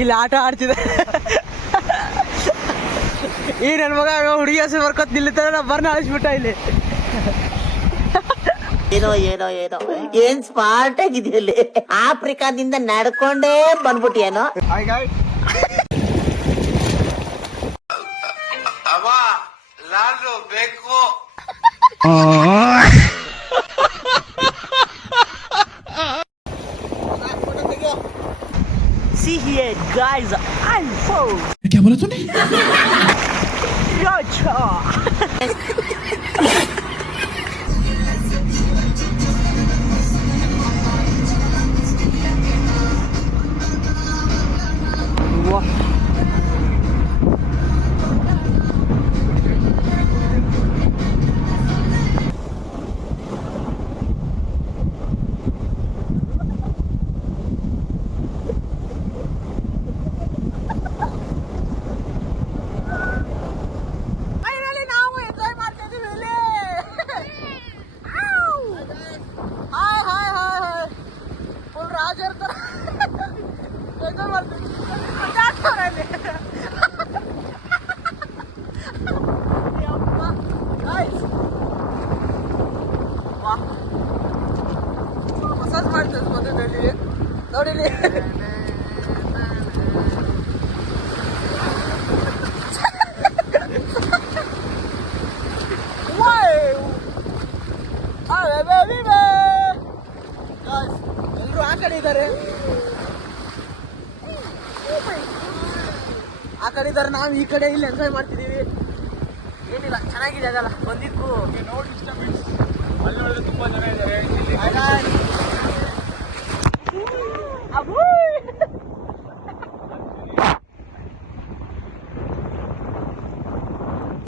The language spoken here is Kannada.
ಇಲ್ಲಿ ಆಟ ಆಡ್ತಿದೆ. ಈ ನನ್ನ ಮಗ ಹುಡುಗಿ ಹೆಸರು ಬರ್ಕೊತ್ ನಿಲ್ತಾರ ಬರ್ನ ಅಳಿಸ್ಬಿಟ್ಟ ಇಲ್ಲಿ. ಏನೋ ಏನೋ ಏನೋ ಏನ್ ಸ್ಮಾರ್ಟ್ ಆಗಿದೆಯಲ್ಲಿ. ಆಫ್ರಿಕಾದಿಂದ ನಡ್ಕೊಂಡೇ ಬಂದ್ಬಿಟ್ಟಿಯೇನೋ. ಅವ ಲಾಲು ಬೇಕು. See here guys, I'm full. क्या बोला तूने? ಮಸಾಜ್ ಮಾಡ್ತದೆ ಮಧ್ಯದಲ್ಲಿ ನೋಡಿಲಿ. ಎಲ್ಲರೂ ಆ ಕಡೆ ಇದ್ದಾರೆ, ಆ ಕಡೆ ಇದ್ದಾರೆ, ನಾವು ಈ ಕಡೆ ಇಲ್ಲಿ ಎಂಜಾಯ್ ಮಾಡ್ತಿದ್ದೀವಿ. ಏನಿಲ್ಲ, ಚೆನ್ನಾಗಿದೆ ಅದಲ್ಲ ಬಂದಿದ್ದು ನೋಡಿ. ಇಷ್ಟ ಅಲ್ಲಿ ತುಂಬಾ ಜನ ಇದ್ದಾರೆ.